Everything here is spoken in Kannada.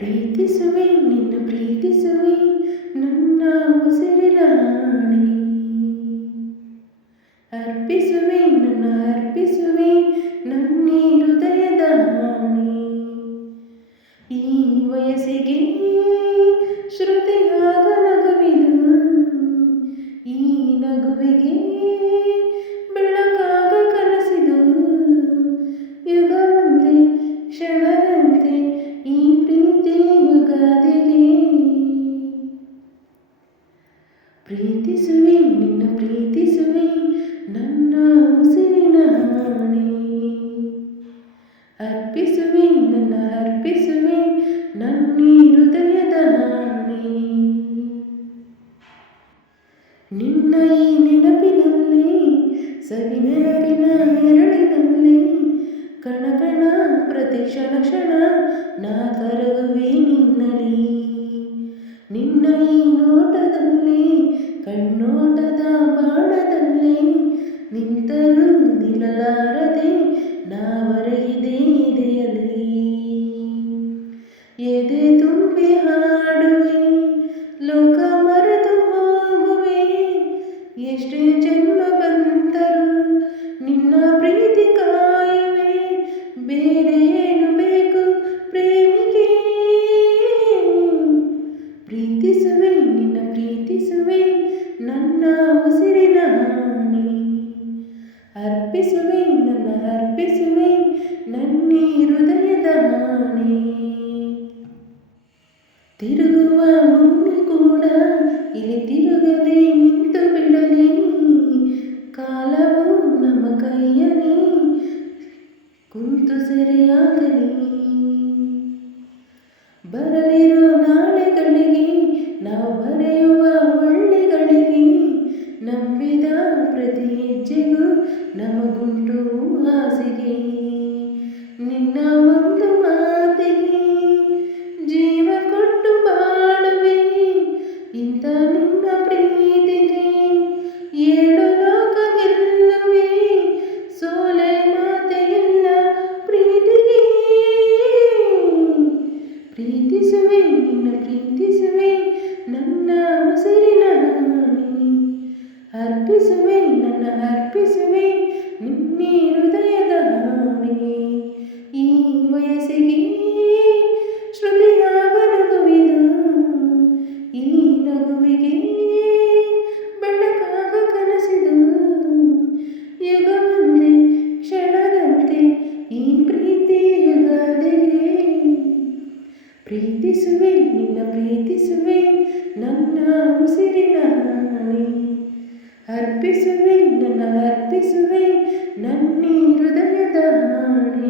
ಪ್ರೀತಿಸುವೆ ನಿನ್ನ ಪ್ರೀತಿಸುವೆ ನನ್ನ ಉಸಿರಿನ ರಾಣಿ. ಅರ್ಪಿಸುವೆ ನನ್ನ ಅರ್ಪಿಸುವೆ ನನ್ನೇ ಹೃದಯದ ರಾಣಿ. ಈ ವಯಸ್ಸಿಗೆ ಶ್ರುತಿಯಾಗ ನಗುವಿದು, ಈ ನಗುವಿಗೆ ಬೆಳಕಾಗ ಕನಸಿದು. ಯುಗವಂತೆ ಕ್ಷಣದಂತೆ ಈ ಪ್ರೀತಿ ಯುಗಾದಿಗೆ. ಪ್ರೀತಿಸುವೆ ನಿನ್ನ ಪ್ರೀತಿಸುವೆ ನನ್ನ ಉಸಿರಿನ ರಾಣಿ. ಅರ್ಪಿಸುವೆ ನನ್ನ ಅರ್ಪಿಸುವೆ ನನ್ನೇ ಹೃದಯದ ರಾಣಿ. ನಿನ್ನ ಈ ನೆನಪಿನಲ್ಲಿ ಸವಿ ನೆನಪಿನ ನೆರಳಿನಲ್ಲಿ ಕಣ ಕಣ ಪ್ರತಿ ಕ್ಷಣ ಕ್ಷಣ ನಾ ಕರಗುವೆ ನಿನ್ನಲಿ. ನಿನ್ನ ಈ ನೋಟದಲ್ಲಿ ಕಣ್ಣೋಟದ ಬಾಣದಲ್ಲಿ ನಿಂತರೂ ನಿಲ್ಲಲಾರದೆ ನಾ ಹೊರಗಿದೆ ಎದೆಯಲಿ. ಎದೆ ತುಂಬಿ ಹಾಡುವೆ ಲೋಕ ಮರೆತು ಹೋಗುವೆ. ಎಷ್ಟೇ ಜನ್ಮ ಬಂದರೂ ನಿನ್ನ ಪ್ರೀತಿ ಕಾಯುವೆ. ಬೇರೆ ಏನು ಬೇಕು ಪ್ರೇಮಿಗೆ. ಪ್ರೀತಿಸುವೆ ನಿನ್ನ ಪ್ರೀತಿಸುವೆ ನನ್ನ ಉಸಿರಿನ ರಾಣಿ. ಅರ್ಪಿಸುವೆ ನನ್ನ ಅರ್ಪಿಸುವೆ ನನ್ನೇ ಹೃದಯದ ರಾಣಿ. ತಿರುಗುವ ಭೂಮಿ ಕೂಡ ಇಲ್ಲಿ ತಿರುಗದೆ ನಿಂತು ಬಿಡಲಿ. ಕಾಲವು ನಮ್ಮ ಕೈಯಲ್ಲಿ ಕುಂತು ಸೆರೆಯಾಗಲಿ. ಬರಲಿರೋ ನಾಳೆಗಳಿಗೆ ನಾವು ಬರೆಯುವ ಒಳ್ಳೆಗಳಿಗೆ ನಂಬಿದ ಪ್ರತಿ ಹೆಜ್ಜೆಗೂ ನಮಗುಂಟು ಹಾಸಿಗೆ. ನಿನ್ನ ಒಂದು ಮಾತಿಗೆ ಜೀವ ಕೊಟ್ಟು ಬಾಳುವೆ. ಇಂಥ ನಿನ್ನ ಪ್ರೀತಿಗೆ ಏಳು ಲೋಕ ಗೆಲ್ಲುವೆ. ಸೋಲೆ ಮಾತೆ ಇಲ್ಲ ಪ್ರೀತಿಗೆ. ಪ್ರೀತಿಸುವೆ ನಿನ್ನ ಪ್ರೀತಿಸುವೆ ನನ್ನ ಉಸಿರಿನ ರಾಣಿ. ಅರ್ಪಿಸುವೆ ನನ್ನ ಅರ್ಪಿಸುವೆ ನಿನ್ನೇ ಹೃದಯದ ರಾಣಿ. ಈ ವಯಸ್ಸಿಗೆ ಶ್ರುತಿಯಾಗ ನಗುವಿದು, ಈ ನಗುವಿಗೆ ಬೆಳಕಾಗ ಕನಸಿದು. ಯುಗವಂತೆ ಕ್ಷಣದಂತೆ ಈ ಪ್ರೀತಿ ಯುಗಾದಿಗೆ. ಪ್ರೀತಿಸುವೆ ನಿನ್ನ ಪ್ರೀತಿಸುವೆ ನನ್ನ ಉಸಿರಿನ ರಾಣಿ. ಅರ್ಪಿಸುವೆ ನನ್ನ ಅರ್ಪಿಸುವೆ ನನ್ನೇ ಹೃದಯದ ರಾಣಿ.